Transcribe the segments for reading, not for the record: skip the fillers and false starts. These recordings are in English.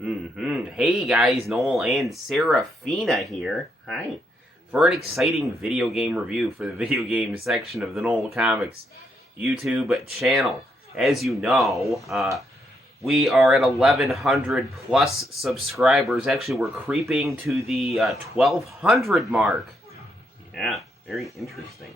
Hey guys, Noel and Seraphina here. Hi. For an exciting video game review for the video game section of the Noel Comics YouTube channel. As you know, we are at 1,100 plus subscribers. Actually, we're creeping to the 1,200 mark. Yeah, very interesting.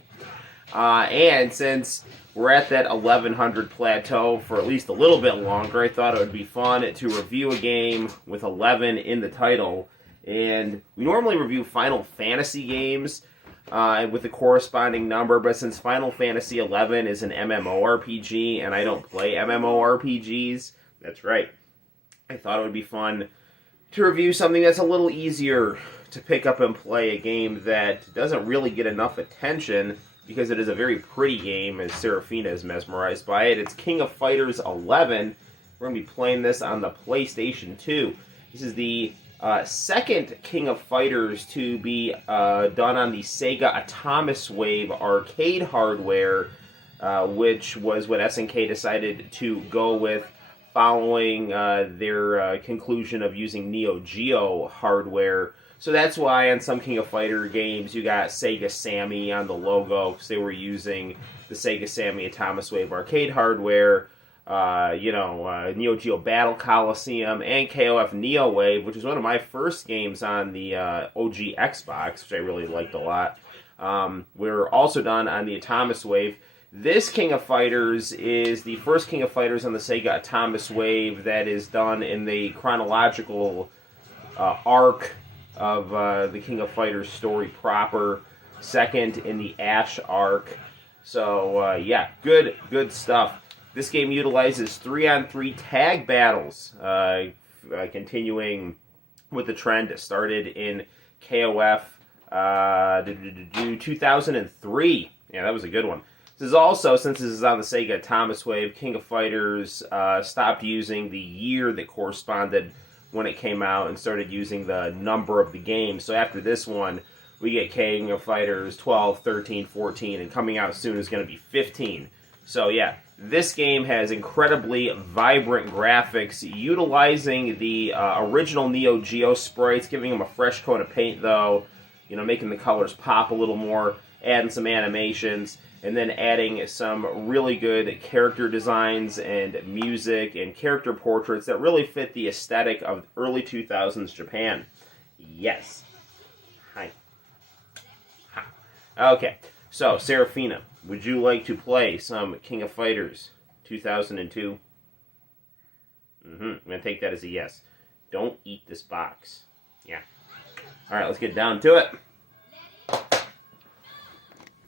And since we're at that 1,100 plateau for at least a little bit longer, I thought it would be fun to review a game with 11 in the title. And we normally review Final Fantasy games with the corresponding number, but since Final Fantasy 11 is an MMORPG and I don't play MMORPGs, that's right, I thought it would be fun to review something that's a little easier to pick up and play, a game that doesn't really get enough attention because it is a very pretty game, as Seraphina is mesmerized by it. It's King of Fighters 11. We're going to be playing this on the PlayStation 2. This is the second King of Fighters to be done on the Sega Atomiswave arcade hardware, which was what SNK decided to go with following their conclusion of using Neo Geo hardware. So that's why on some King of Fighter games you got Sega Sammy on the logo, because they were using the Sega Sammy Atomiswave arcade hardware. Neo Geo Battle Coliseum and KOF NeoWave, which is one of my first games on the OG Xbox, which I really liked a lot. We're also done on the Atomiswave. This King of Fighters is the first King of Fighters on the Sega Atomiswave that is done in the chronological arc of the King of Fighters story proper, second in the Ash arc. So, yeah, good stuff. This game utilizes 3-on-3 tag battles, continuing with the trend that started in KOF 2003. Yeah, that was a good one. This is also, since this is on the Sega Atomiswave, King of Fighters stopped using the year that corresponded when it came out and started using the number of the game. So after this one, we get King of Fighters 12, 13, 14, and coming out soon is going to be 15. So yeah, this game has incredibly vibrant graphics, utilizing the original Neo Geo sprites, giving them a fresh coat of paint though, making the colors pop a little more, adding some animations, and then adding some really good character designs and music and character portraits that really fit the aesthetic of early 2000s Japan. Yes. Hi. Okay, so Seraphina, would you like to play some King of Fighters 2002? I'm going to take that as a yes. Don't eat this box. Yeah. Alright, let's get down to it.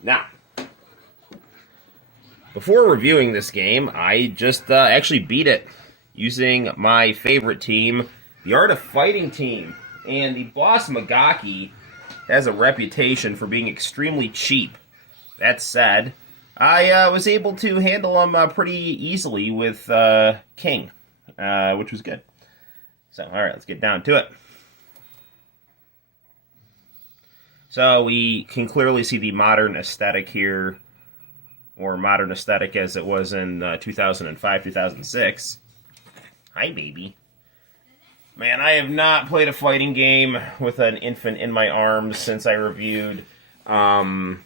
Now, before reviewing this game, I just actually beat it using my favorite team, the Art of Fighting team. And the boss Magaki has a reputation for being extremely cheap. That said, I was able to handle him pretty easily with King, which was good. So, alright, let's get down to it. So, we can clearly see the modern aesthetic here, or modern aesthetic as it was in 2005, 2006. Hi, baby. Man, I have not played a fighting game with an infant in my arms since I reviewed, what's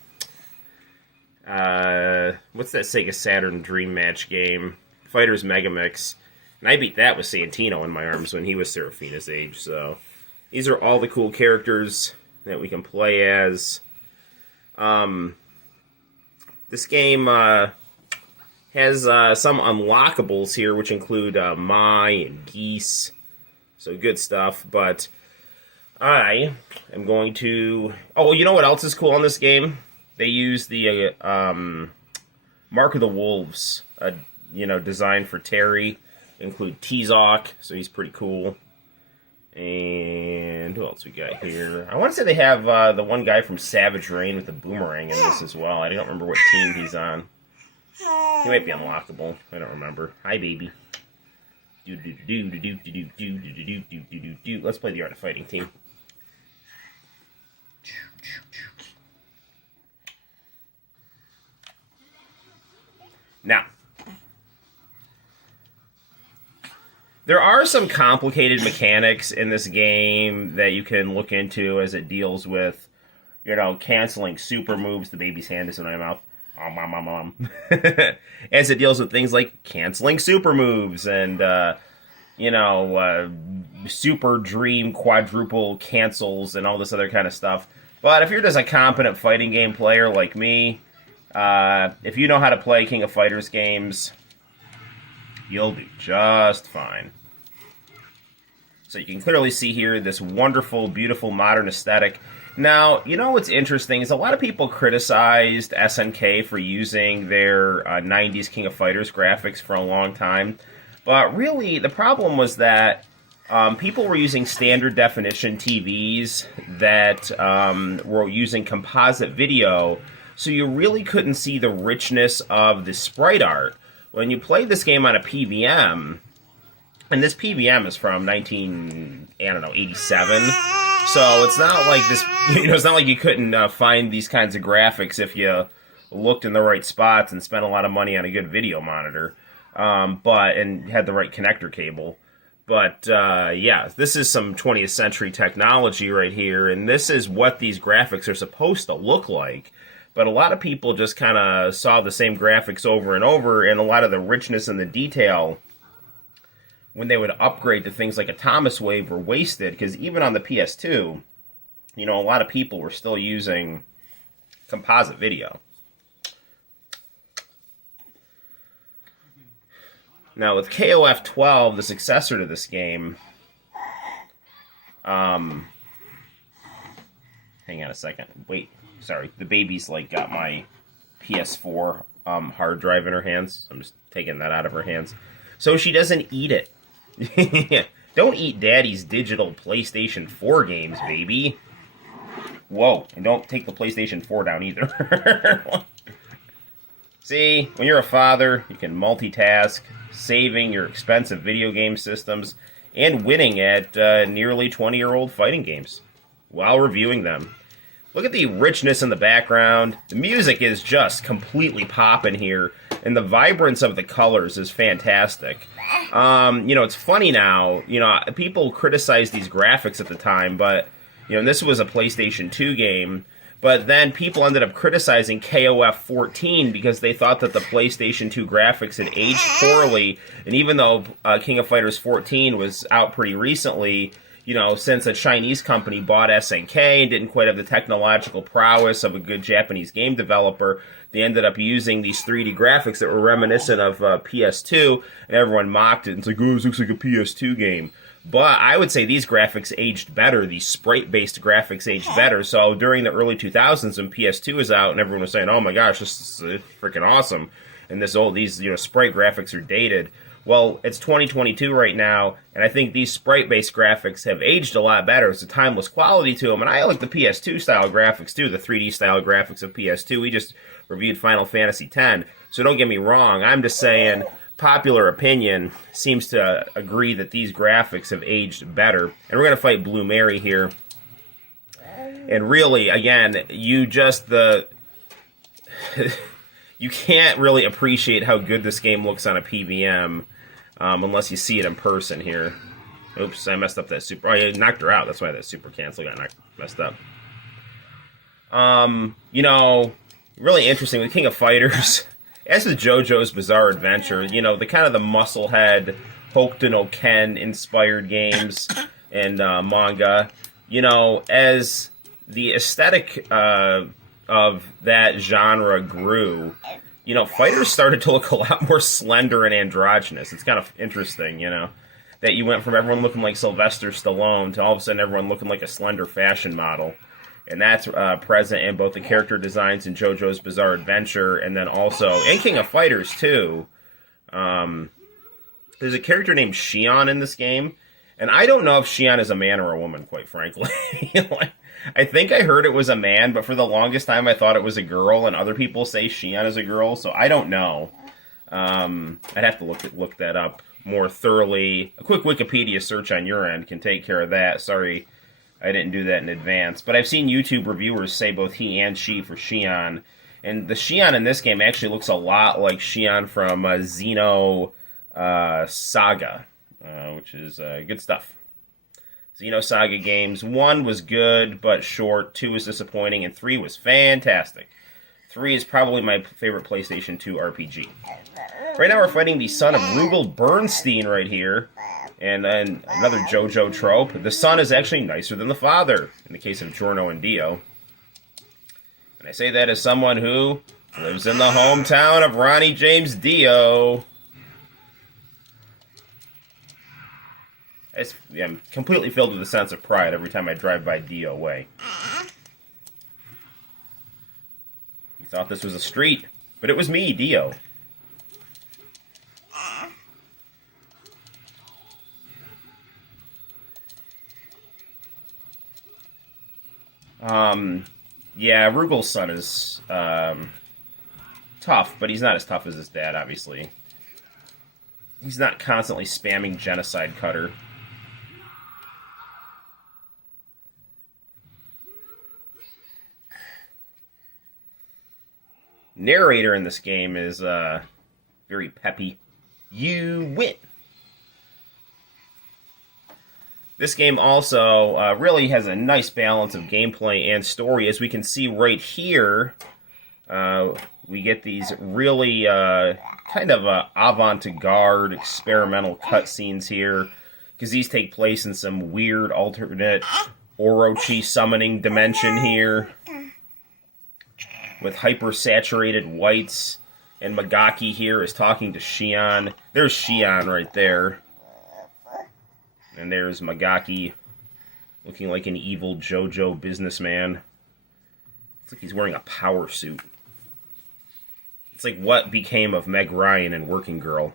that Sega Saturn Dream Match game? Fighters Megamix. And I beat that with Santino in my arms when he was Seraphina's age, so these are all the cool characters that we can play as. This game has some unlockables here, which include Mai and Geese. So good stuff, but I am going to... Oh, you know what else is cool on this game? They use the Mark of the Wolves, design for Terry. They include T-Zawk, so he's pretty cool. And who else we got here? I want to say they have the one guy from Savage Rain with the boomerang in this as well. I don't remember what team he's on. He might be unlockable. I don't remember. Hi, baby. Let's play the Art of Fighting team. Now, There are some complicated mechanics in this game that you can look into as it deals with, you know, canceling super moves. The baby's hand is in my mouth. As it deals with things like canceling super moves and, you know, super dream quadruple cancels and all this other kind of stuff. But if you're just a competent fighting game player like me, if you know how to play King of Fighters games, you'll do just fine. So you can clearly see here this wonderful, beautiful, modern aesthetic. Now, you know what's interesting is a lot of people criticized SNK for using their 90s King of Fighters graphics for a long time. But really, the problem was that people were using standard definition TVs that were using composite video, so you really couldn't see the richness of the sprite art. When you play this game on a PVM, and this PVM is from 87, so it's not like this, you know, it's not like you couldn't find these kinds of graphics if you looked in the right spots and spent a lot of money on a good video monitor, and had the right connector cable. But, yeah, this is some 20th century technology right here, and this is what these graphics are supposed to look like. But a lot of people just kind of saw the same graphics over and over, and a lot of the richness and the detail, when they would upgrade to things like a Thomas Wave, were wasted, because even on the PS2, you know, a lot of people were still using composite video. Now, with KOF XII, the successor to this game, hang on a second. Wait, sorry. The baby's, like, got my PS4 hard drive in her hands. I'm just taking that out of her hands. So she doesn't eat it. Don't eat Daddy's digital PlayStation 4 games, baby. Whoa, and don't take the PlayStation 4 down either. See, when you're a father, you can multitask, saving your expensive video game systems, and winning at nearly 20-year-old fighting games while reviewing them. Look at the richness in the background. The music is just completely popping here, and the vibrance of the colors is fantastic. You know, it's funny now, you know, people criticized these graphics at the time, but, you know, this was a PlayStation 2 game, but then people ended up criticizing KOF 14 because they thought that the PlayStation 2 graphics had aged poorly, and even though King of Fighters 14 was out pretty recently, you know, since a Chinese company bought SNK and didn't quite have the technological prowess of a good Japanese game developer, they ended up using these 3D graphics that were reminiscent of PS2, and everyone mocked it. And it's like, oh, this looks like a PS2 game. But I would say these graphics aged better. These sprite-based graphics aged better. So during the early 2000s when PS2 was out and everyone was saying, oh my gosh, this is freaking awesome, and these, you know, sprite graphics are dated. Well, it's 2022 right now, and I think these sprite-based graphics have aged a lot better. It's a timeless quality to them, and I like the PS2 style graphics too, the 3D style graphics of PS2. We just reviewed Final Fantasy X, so don't get me wrong. I'm just saying popular opinion seems to agree that these graphics have aged better. And we're going to fight Blue Mary here. And really, again, you can't really appreciate how good this game looks on a PVM unless you see it in person here. Oops, I messed up that super. Oh, I knocked her out. That's why that super cancel got messed up. You know, really interesting with King of Fighters. As with JoJo's Bizarre Adventure, you know, the kind of the musclehead Hokuto no Ken inspired games and manga, you know, as the aesthetic of that genre grew, you know, fighters started to look a lot more slender and androgynous. It's kind of interesting, you know, that you went from everyone looking like Sylvester Stallone to all of a sudden everyone looking like a slender fashion model. And that's present in both the character designs in JoJo's Bizarre Adventure and then also in King of Fighters, too. There's a character named Shion in this game, and I don't know if Shion is a man or a woman, quite frankly. I think I heard it was a man, but for the longest time I thought it was a girl, and other people say Shion is a girl, so I don't know. I'd have to look that up more thoroughly. A quick Wikipedia search on your end can take care of that. Sorry, I didn't do that in advance. But I've seen YouTube reviewers say both he and she for Shion. And the Shion in this game actually looks a lot like Shion from Xeno Saga. which is good stuff. Xenosaga games. 1 was good, but short. 2 was disappointing, and 3 was fantastic. 3 is probably my favorite PlayStation 2 RPG. Right now we're fighting the son of Rugal Bernstein right here, and another JoJo trope. The son is actually nicer than the father, in the case of Giorno and Dio. And I say that as someone who lives in the hometown of Ronnie James Dio. I'm completely filled with a sense of pride every time I drive by Dio Way. You thought this was a street, but it was me, Dio. Yeah, Rugal's son is tough, but he's not as tough as his dad, obviously. He's not constantly spamming Genocide Cutter. Narrator in this game is very peppy. You win! This game also really has a nice balance of gameplay and story. As we can see right here, we get these really kind of avant-garde experimental cutscenes here, because these take place in some weird alternate Orochi summoning dimension here, with hyper-saturated whites, and Magaki here is talking to Shion. There's Shion right there. And there's Magaki, looking like an evil JoJo businessman. Looks like he's wearing a power suit. It's like what became of Meg Ryan in Working Girl.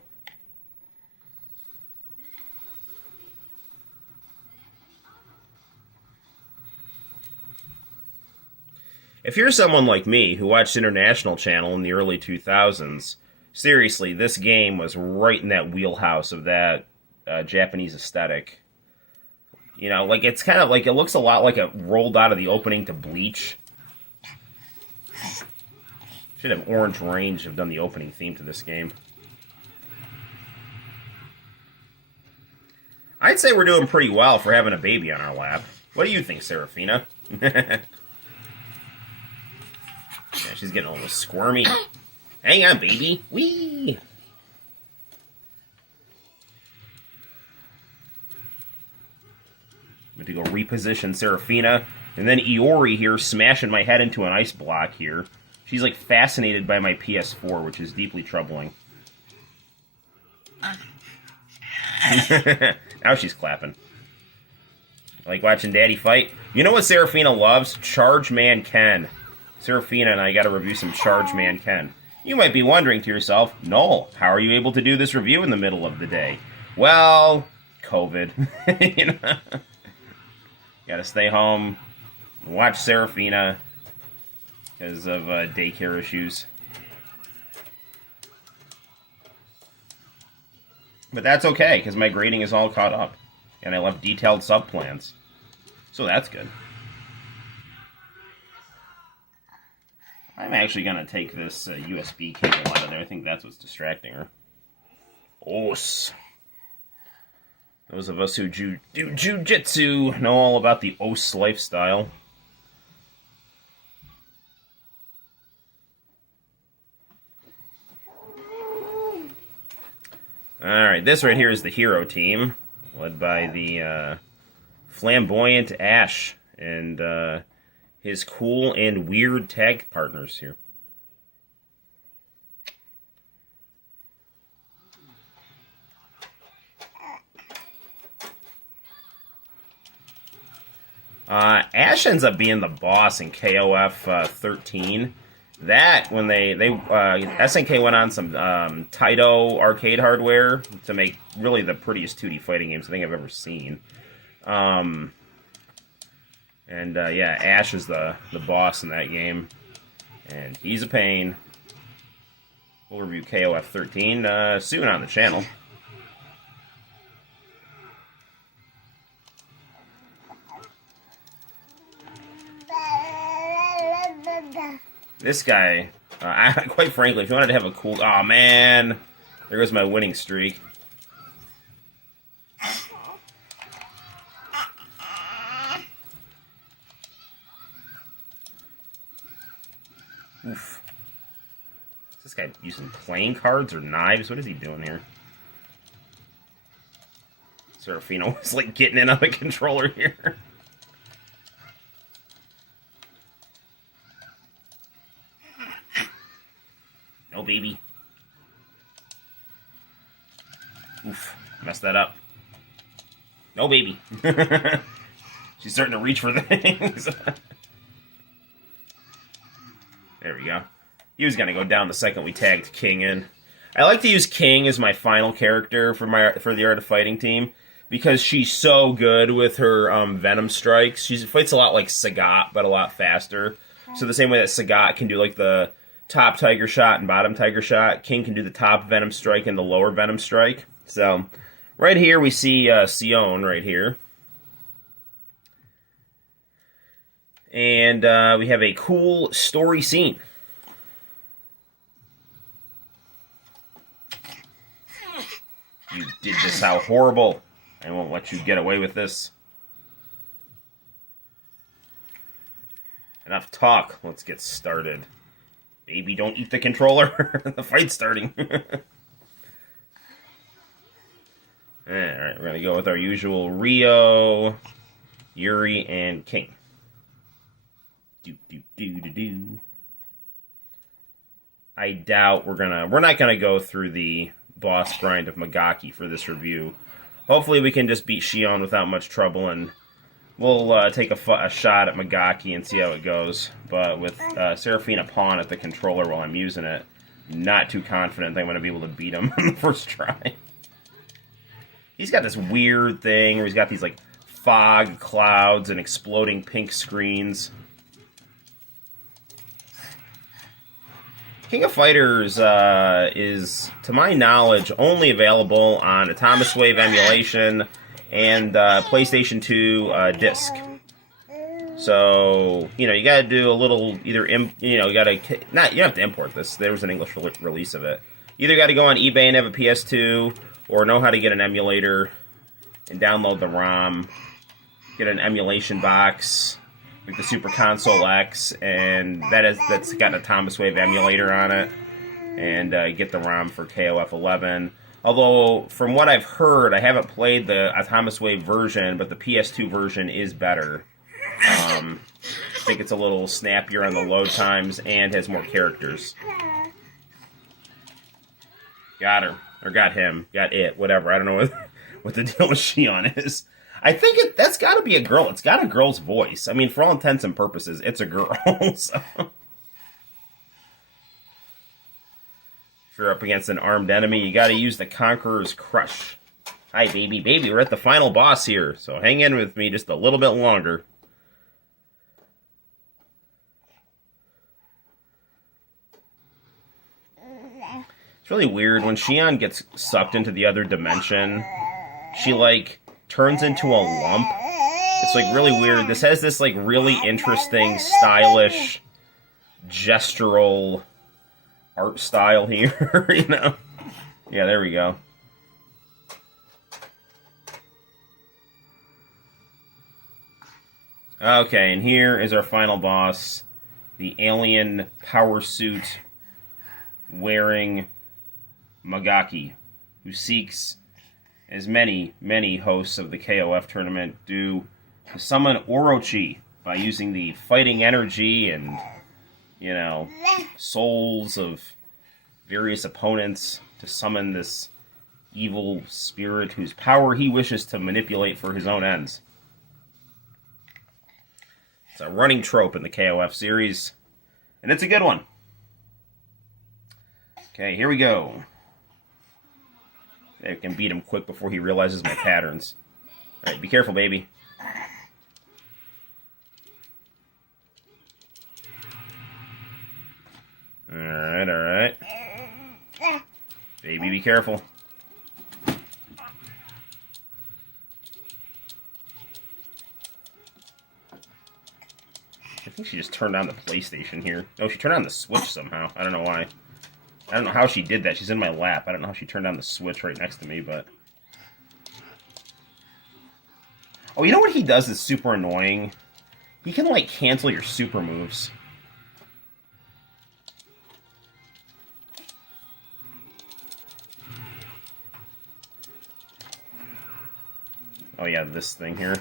If you're someone like me who watched International Channel in the early 2000s, seriously, this game was right in that wheelhouse of that Japanese aesthetic. You know, like, it's kind of like, it looks a lot like it rolled out of the opening to Bleach. Should have Orange Range have done the opening theme to this game. I'd say we're doing pretty well for having a baby on our lap. What do you think, Seraphina? Yeah, she's getting a little squirmy. Hang on, baby. Whee! I'm going to go reposition Seraphina. And then Iori here smashing my head into an ice block here. She's like fascinated by my PS4, which is deeply troubling. Now she's clapping. Like watching Daddy fight. You know what Seraphina loves? Charge Man Ken. Seraphina and I got to review some Charge Man Ken. You might be wondering to yourself, Noel, how are you able to do this review in the middle of the day? Well, COVID. You know? Got to stay home, watch Seraphina because of daycare issues. But that's okay, because my grading is all caught up. And I left detailed subplans. So that's good. I'm actually going to take this USB cable out of there. I think that's what's distracting her. Os. Those of us who do jujitsu know all about the Os lifestyle. Alright, this right here is the hero team, led by the flamboyant Ash and his cool and weird tag partners here. Ash ends up being the boss in KOF 13. That, when they SNK went on some Taito arcade hardware to make really the prettiest 2D fighting games I think I've ever seen. Yeah, Ash is the boss in that game, and he's a pain. We'll review KOF 13 soon on the channel. This guy, quite frankly, if you wanted to have a cool... Aw, man! There goes my winning streak. Oof. Is this guy using playing cards or knives? What is he doing here? Seraphina was like getting in on the controller here. No, baby. Oof. Messed that up. No, baby. She's starting to reach for things. There we go. He was going to go down the second we tagged King in. I like to use King as my final character for the Art of Fighting team because she's so good with her Venom strikes. She fights a lot like Sagat, but a lot faster. So the same way that Sagat can do like the top Tiger Shot and bottom Tiger Shot, King can do the top Venom Strike and the lower Venom Strike. So right here we see Sion right here. And we have a cool story scene. You did this, how horrible. I won't let you get away with this. Enough talk. Let's get started. Baby, don't eat the controller. The fight's starting. Alright, we're going to go with our usual Rio, Yuri, and King. Do. I doubt we're not gonna go through the boss grind of Magaki for this review. Hopefully we can just beat Shion without much trouble, and we'll take a shot at Magaki and see how it goes. But with Seraphina Pawn at the controller while I'm using it, not too confident that I'm going to be able to beat him on the first try. He's got this weird thing where he's got these like fog clouds and exploding pink screens. King of Fighters is, to my knowledge, only available on Atomic Wave emulation and PlayStation 2 disc. So, you know, you gotta do a little, you don't have to import this. There was an English release of it. You either gotta go on eBay and have a PS2, or know how to get an emulator and download the ROM, get an emulation box, like the Super Console X, and that's got an Atomic Wave emulator on it, and get the ROM for KOF 11. Although, from what I've heard, I haven't played the Atomic Wave version, but the PS2 version is better. I think it's a little snappier on the load times and has more characters. Got her. Or got him. Got it. Whatever. I don't know what the deal with Shion is. I think that's got to be a girl. It's got a girl's voice. I mean, for all intents and purposes, it's a girl. So. If you're up against an armed enemy, you got to use the Conqueror's Crush. Hi, baby. Baby, we're at the final boss here, so hang in with me just a little bit longer. It's really weird. When Shion gets sucked into the other dimension, she, like, turns into a lump. It's, like, really weird. This has this, like, really interesting, stylish, gestural art style here, you know? Yeah, there we go. Okay, and here is our final boss. The alien power suit wearing Magaki, who seeks, as many hosts of the KOF tournament do, to summon Orochi by using the fighting energy and, you know, souls of various opponents to summon this evil spirit whose power he wishes to manipulate for his own ends. It's a running trope in the KOF series, and it's a good one. Okay, here we go. I can beat him quick before he realizes my patterns. Alright, be careful, baby. Alright. Baby, be careful. I think she just turned on the PlayStation here. No, she turned on the Switch somehow. I don't know why. I don't know how she did that. She's in my lap. I don't know how she turned on the Switch right next to me, but... Oh, you know what he does that's super annoying? He can, like, cancel your super moves. Oh yeah, this thing here.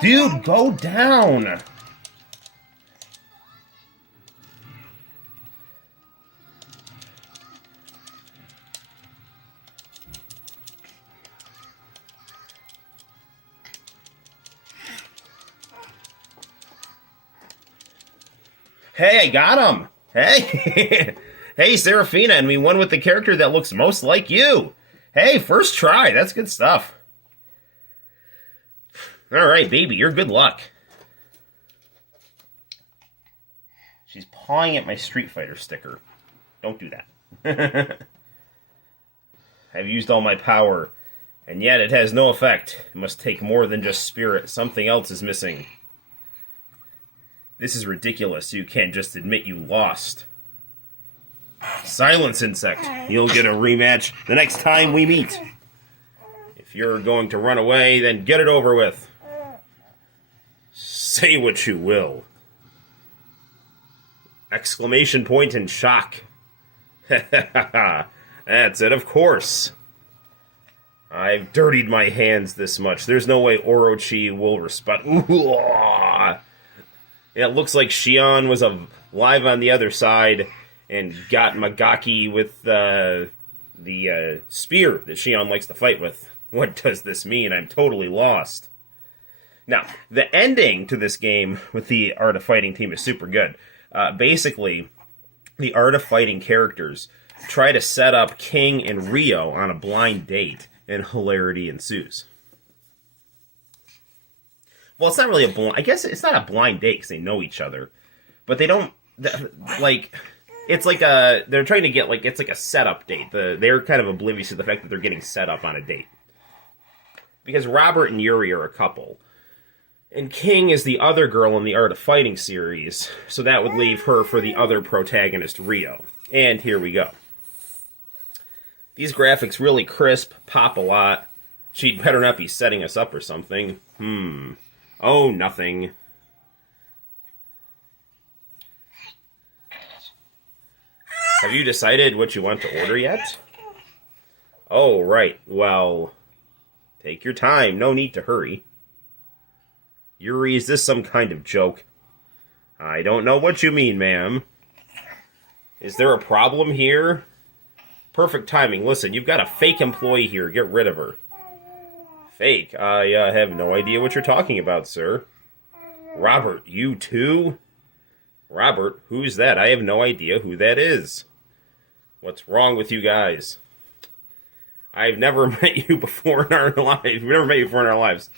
Dude, go down! Hey, I got him! Hey! Hey, Seraphina, and we won with the character that looks most like you! Hey, first try, that's good stuff. Alright, baby, you're good luck. She's pawing at my Street Fighter sticker. Don't do that. I've used all my power, and yet it has no effect. It must take more than just spirit. Something else is missing. This is ridiculous. You can't just admit you lost. Silence, insect. You'll get a rematch the next time we meet. If you're going to run away, then get it over with. Say what you will. Exclamation point in shock. That's it, of course. I've dirtied my hands this much. There's no way Orochi will respond. It looks like Shion was live on the other side and got Magaki with the spear that Shion likes to fight with. What does this mean? I'm totally lost. Now, the ending to this game with the Art of Fighting team is super good. Basically, the Art of Fighting characters try to set up King and Ryo on a blind date, and hilarity ensues. Well, it's not really a blind... I guess it's not a blind date because they know each other. But they don't... Like... It's like a... They're trying to get, like... It's like a setup date. They're kind of oblivious to the fact that they're getting set up on a date. Because Robert and Yuri are a couple. And King is the other girl in the Art of Fighting series, so that would leave her for the other protagonist, Ryo. And here we go. These graphics really crisp, pop a lot. She'd better not be setting us up or something. Oh, nothing. Have you decided what you want to order yet? Oh, right. Well, take your time. No need to hurry. Yuri, is this some kind of joke? I don't know what you mean, ma'am. Is there a problem here? Perfect timing. Listen, you've got a fake employee here. Get rid of her. Fake? I have no idea what you're talking about, sir. Robert, you too? Robert, who's that? I have no idea who that is. What's wrong with you guys? I've never met you before in our lives. We've never met you before in our lives.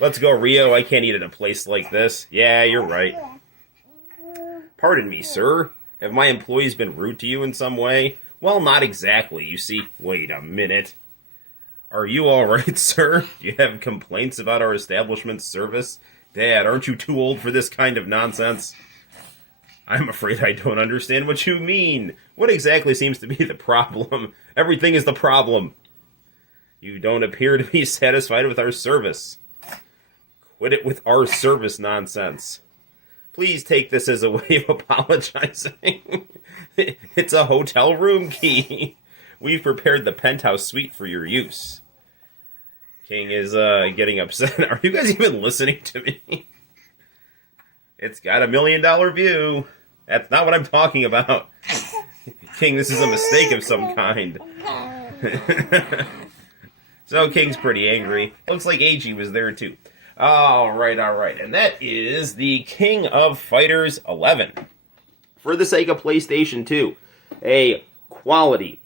Let's go, Ryo. I can't eat in a place like this. Yeah, you're right. Pardon me, sir. Have my employees been rude to you in some way? Well, not exactly, you see. Wait a minute. Are you alright, sir? Do you have complaints about our establishment's service? Dad, aren't you too old for this kind of nonsense? I'm afraid I don't understand what you mean. What exactly seems to be the problem? Everything is the problem. You don't appear to be satisfied with our service. Quit it with our service nonsense. Please take this as a way of apologizing. It's a hotel room key. We've prepared the penthouse suite for your use. King is getting upset. Are you guys even listening to me? It's got $1 million view. That's not what I'm talking about. King, this is a mistake of some kind. So King's pretty angry. Looks like AG was there too. Alright. And that is the King of Fighters 11. For the sake of PlayStation 2. A quality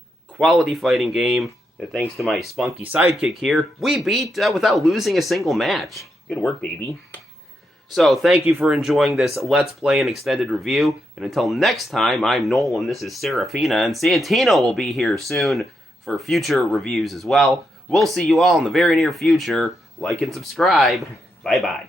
fighting game that, thanks to my spunky sidekick here, we beat without losing a single match. Good work, baby. So, thank you for enjoying this Let's Play and extended review. And until next time, I'm Noel and this is Seraphina. And Santino will be here soon for future reviews as well. We'll see you all in the very near future. Like and subscribe. Bye-bye.